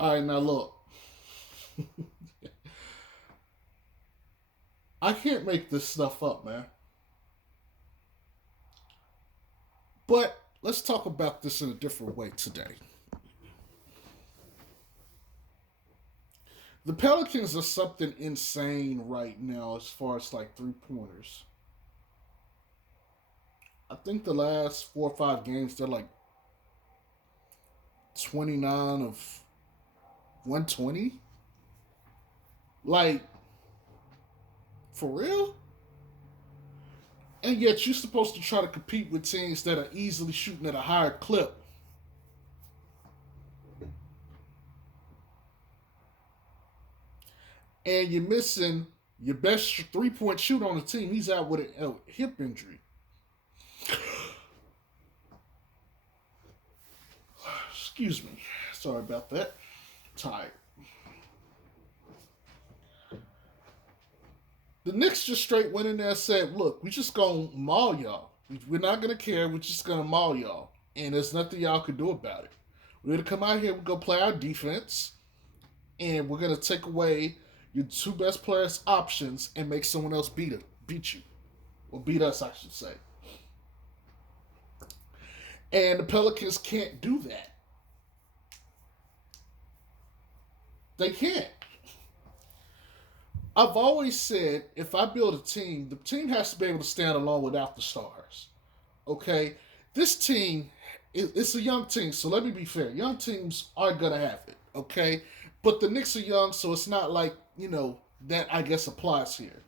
All right, now look. I can't make this stuff up, man. But let's talk about this in a different way today. The Pelicans are something insane right now as far as like 3 pointers. I think the last 4 or 5 games they're like 29 of 120. Like, for real? And yet you're supposed to try to compete with teams that are easily shooting at a higher clip. And you're missing your best 3 point shooter on the team. He's out with a hip injury. Excuse me. Sorry about that. I'm tired. The Knicks just straight went in there and said, look, we just gonna maul y'all. We're not gonna care, we're just gonna maul y'all. And there's nothing y'all can do about it. We're gonna come out here, we're gonna play our defense, and we're gonna take away your 2 best players' options and make someone else beat you. Or beat us, I should say. And the Pelicans can't do that. They can't. I've always said if I build a team, the team has to be able to stand alone without the stars. Okay? This team, it's a young team, so let me be fair. Young teams are going to have it. Okay? But the Knicks are young, so it's not like, that I guess applies here.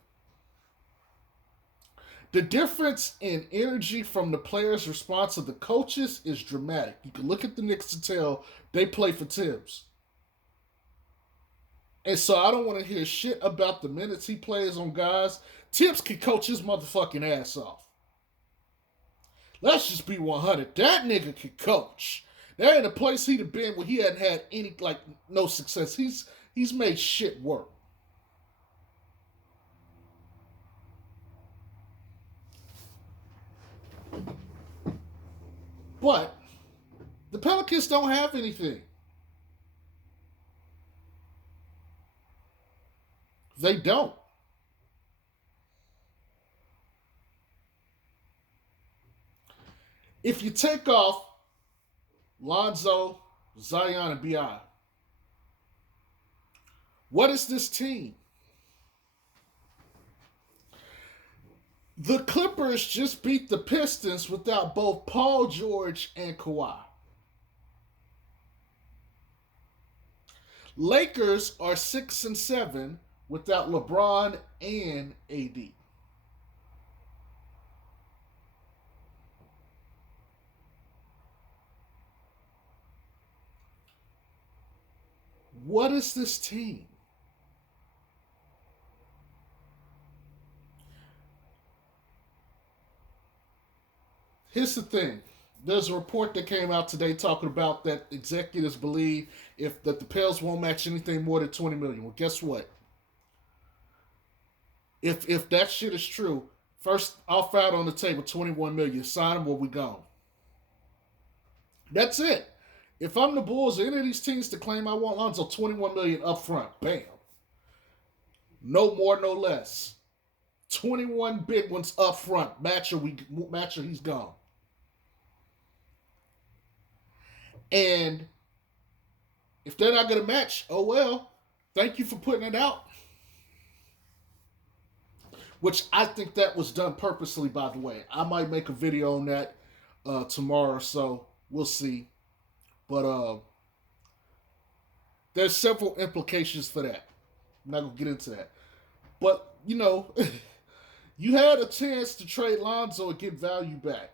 The difference in energy from the players' response to the coaches is dramatic. You can look at the Knicks and tell they play for Tibbs. And so I don't want to hear shit about the minutes he plays on guys. Tibbs can coach his motherfucking ass off. Let's just be 100. That nigga can coach. There ain't a place he'd have been where he hadn't had any, no success. He's made shit work. But the Pelicans don't have anything. They don't. If you take off Lonzo, Zion, and Bi, what is this team? The Clippers just beat the Pistons without both Paul George and Kawhi. Lakers are 6-7 without LeBron and AD. What is this team? Here's the thing. There's a report that came out today talking about that executives believe that the Pels won't match anything more than $20 million. Well, guess what? If that shit is true, first offer out on the table, $21 million. Sign them or we gone. That's it. If I'm the Bulls or any of these teams to claim I want Lonzo, $21 million up front. Bam. No more, no less. 21 big ones up front. Matcher, he's gone. And if they're not going to match, oh well. Thank you for putting it out. Which I think that was done purposely, by the way. I might make a video on that tomorrow or so. We'll see. But there's several implications for that. I'm not going to get into that. But, you had a chance to trade Lonzo and get value back.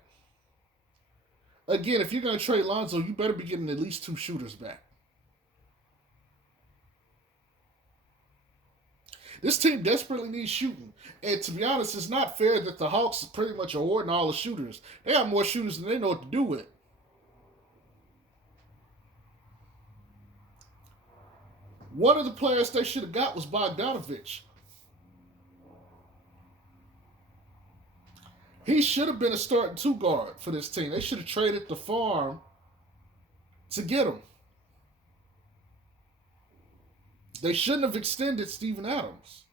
Again, if you're going to trade Lonzo, you better be getting at least 2 shooters back. This team desperately needs shooting. And to be honest, it's not fair that the Hawks pretty much are hoarding all the shooters. They have more shooters than they know what to do with. One of the players they should have got was Bogdanovich. He should have been a starting 2 guard for this team. They should have traded the farm to get him. They shouldn't have extended Steven Adams,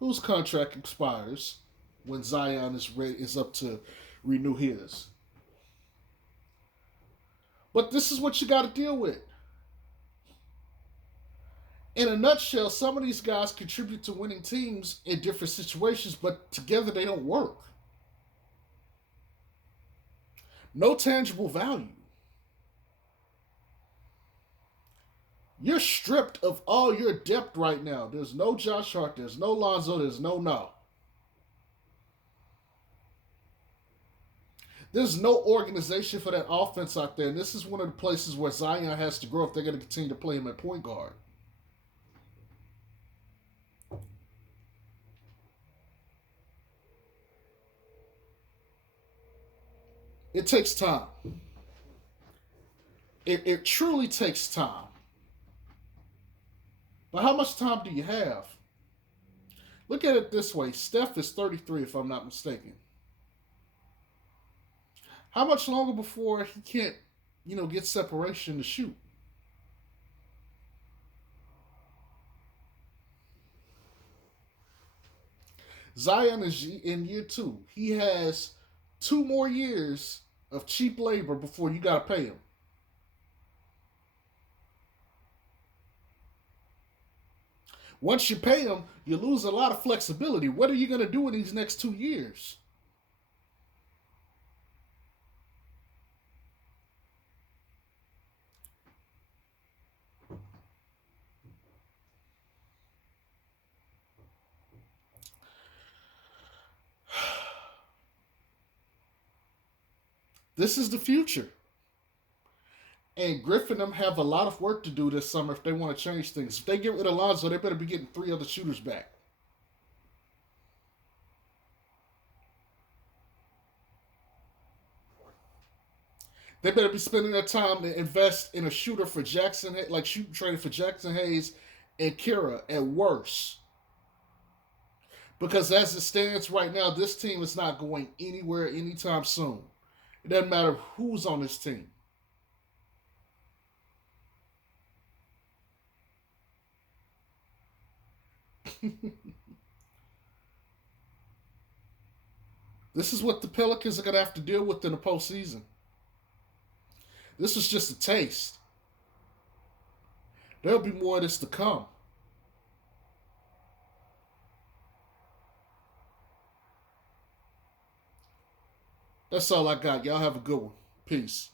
whose contract expires when Zion is up to renew his. But this is what you got to deal with. In a nutshell, some of these guys contribute to winning teams in different situations, but together they don't work. No tangible value. You're stripped of all your depth right now. There's no Josh Hart, there's no Lonzo, there's no. There's no organization for that offense out there, and this is one of the places where Zion has to grow if they're going to continue to play him at point guard. It takes time. It truly takes time. But how much time do you have? Look at it this way. Steph is 33, if I'm not mistaken. How much longer before he can't, get separation to shoot? Zion is in year 2. He has 2 more years of cheap labor before you got to pay him. Once you pay him, you lose a lot of flexibility. What are you going to do in these next 2 years? This is the future. And Griffin and them have a lot of work to do this summer if they want to change things. If they get rid of Lonzo, they better be getting 3 other shooters back. They better be spending their time to invest in a shooter for Jackson, like shooting trading for Jackson Hayes and Kira at worst. Because as it stands right now, this team is not going anywhere anytime soon. It doesn't matter who's on this team. This is what the Pelicans are going to have to deal with in the postseason. This was just a taste. There'll be more of this to come. That's all I got. Y'all have a good one. Peace.